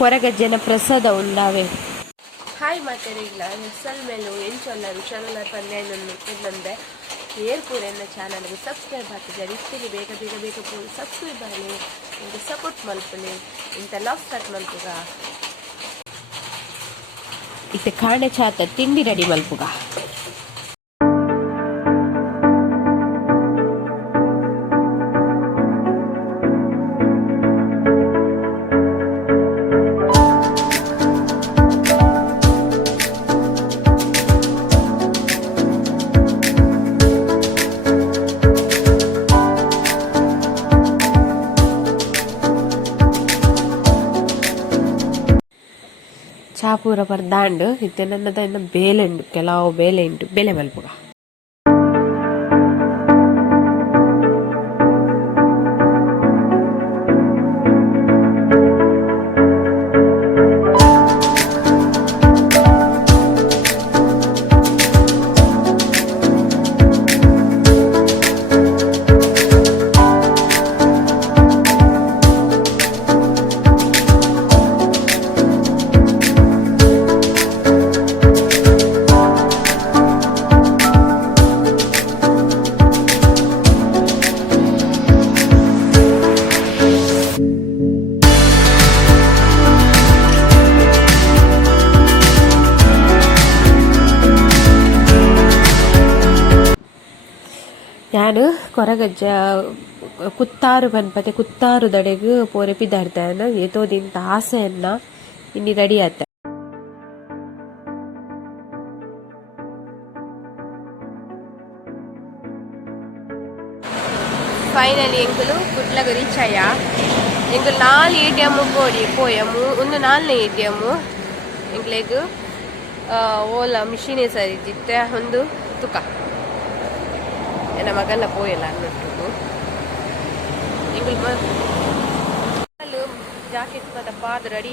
ಕೊರಗಜ್ಜನ ಪ್ರಸಾದ ಉಂಡಾವೆ. ಹಾಯ್ ಮಾತೆರಿಗ್ಲ ಹೆಸಲ್ ಮೇಲೂ ಎಂಚೊಲ್ಲರು ಚಾನಲ್ ಪಂದೆ ಏರ್ಪೂರ್ ಎನ್ನ ಚಾನಲ್ಗೆ ಸಬ್ಸ್ಕ್ರೈಬ್ ಹಾಕಿದ್ದಾರೆ. ಇಷ್ಟಿಗೆ ಬೇಗ ಬೇಗ ಬೇಗ ಪೂರಿ ಸಬ್ಸ್ಕ್ರೈಬ್ ಆಗಲಿ, ನಿಮಗೆ ಸಪೋರ್ಟ್ ಮಲ್ಪಲಿ, ಇಂಥ ಲವ್ ಸ್ಟಾರ್ಟ್ ಮಲ್ಪುಗ ಇತ್ತೆ ಕಾಣೆ ಚಾತ ತಿಂಡಿ ರೆಡಿ ಮಲ್ಪುಗ. ಚಾಪೂರ ಬರ್ದಾಂಡು ಇತ್ತೆ ನನ್ನದ ಇನ್ನು ಬೇಲೆ ಉಂಡು, ಕೆಲವು ಬೇಲೆ ಉಂಟು, ಬೇಲೆ ಮಲ್ಪುಗ. ನಾನು ಕೊರಗಜ್ಜ ಕುತ್ತಾರು ಪನ್ಪತೆ ಕುತ್ತಾರು ದಡೆಗ್ ಪೋರೆ ಪಿದಾಡ್ತಾನ ಏತೋದಿಂತ ಆಸೆಯನ್ನ ಇನ್ನಿ ರೆಡಿ ಆತ. ಫೈನಲಿ ಎಂಕುಲು ಕುಡ್ಲಗ ರೀಚ್ ಅಯ್ಯ. ಎಂಕುಲು 4 ATM ಪೋಯಮು, ಒಂದು 4ನೇ ATM ಎಂಕ್ಲೆಗ್ ಓಲ ಮಿಷಿನೇ ಸರಿಜಿತ್ತೆ ಒಂದು ತುಕ ನನ್ನ ಮಗಲ್ಲ ಪೋಯಲ್ಲ ಅನ್ನಟ್ಟು ಎಂಗುಲು ಜಾಕೆಟ್ ಪದ ಪಾದ ರೆಡಿ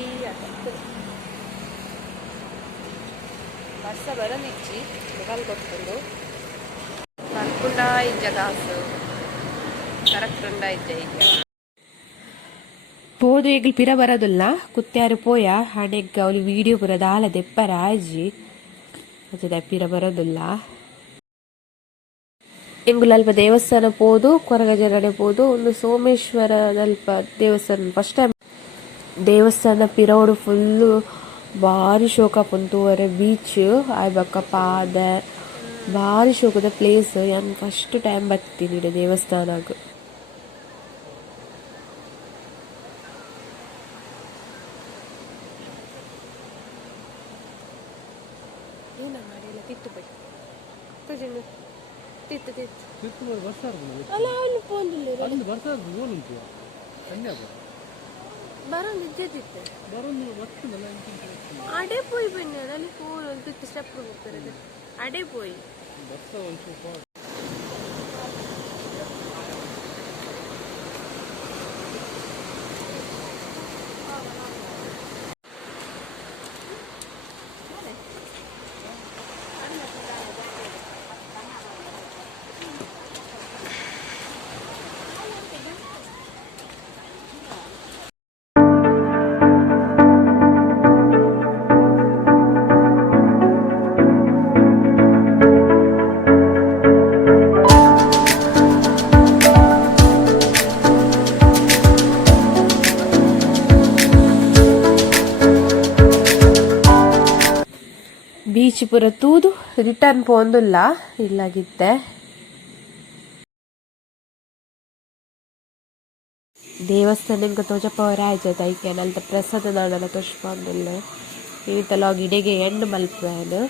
ಬಸ್ಸ ಬರಲಿಚ್ಚಿ ಮೊಗಲ್ ಕೊಟ್ಕೊಂಡು ಕರ್ಕೊಂಡ ಇಜ್ಜ ಕಾಸು ಕರೆಕ್ಟ್ ಉಂಡ ಇಜ್ಜ ಈಗ ಪೋದು ಈಗಲು ಪಿರ ಬರೋದಿಲ್ಲ ಕುತ್ಯಾರು ಪೋಯ ಹಣೆಗ್ ಅವಳು ವಿಡಿಯೋ ಬರೋದು ಆಲ ದೆಪ್ಪರ ಆಜಿ ಅದು ಪಿರ ಬರೋದಿಲ್ಲ. ಎಂಗುಲು ಅಲ್ಪ ದೇವಸ್ಥಾನ ಪೋದು ಕೊರಗಜ್ಜನಡೆ ಪೋದು ಒಂದು ಸೋಮೇಶ್ವರದಲ್ಪ ದೇವಸ್ಥಾನ ಫಸ್ಟ್ ಟೈಮ್ ದೇವಸ್ಥಾನ ಪಿರೋಡು ಫುಲ್ಲು ಭಾರಿ ಶೋಕ ಪುಂತುವರೆ ಬೀಚ್ ಆಯ್ಬಕ್ಕ ಪಾದ ಭಾರಿ ಶೋಕದ ಪ್ಲೇಸ್. ನಾನು ಫಸ್ಟ್ ಟೈಮ್ ಬರ್ತೀನಿ ದೇವಸ್ಥಾನಗ. ಏನ ಮಾಡಿಲ್ಲ ತಿತ್ತು ಬೈ ಅಡೆ ಪೋಯಿ ಬನ್ನಿ ಅಲ್ಲಿ ಫೋನ್ ಒಂದು ಸ್ಟೆಪ್ ಹೋಗ್ತಾರೆ ಅಡೆ ಪೋಯಿ ಬೀಚ್ ಪೂರ ತೂದು ರಿಟರ್ನ್ ಪೋಂದುಲ್ಲ ಇಲ್ಲಾಗಿತ್ತೆ. ದೇವಸ್ಥಾನ ತೋಜಪ್ಪವರ ಆಯ್ತದ ಐಕೆ ನಲ್ತ ಪ್ರಸಾದ ನಾಡಲ್ಲ ತೋಚ್ಪಂದಿಲ್ಲ ಈ ತಲಾಗ ಇಡೆಗೆ ಎಂಡ್ ಮಲ್ಪೇನು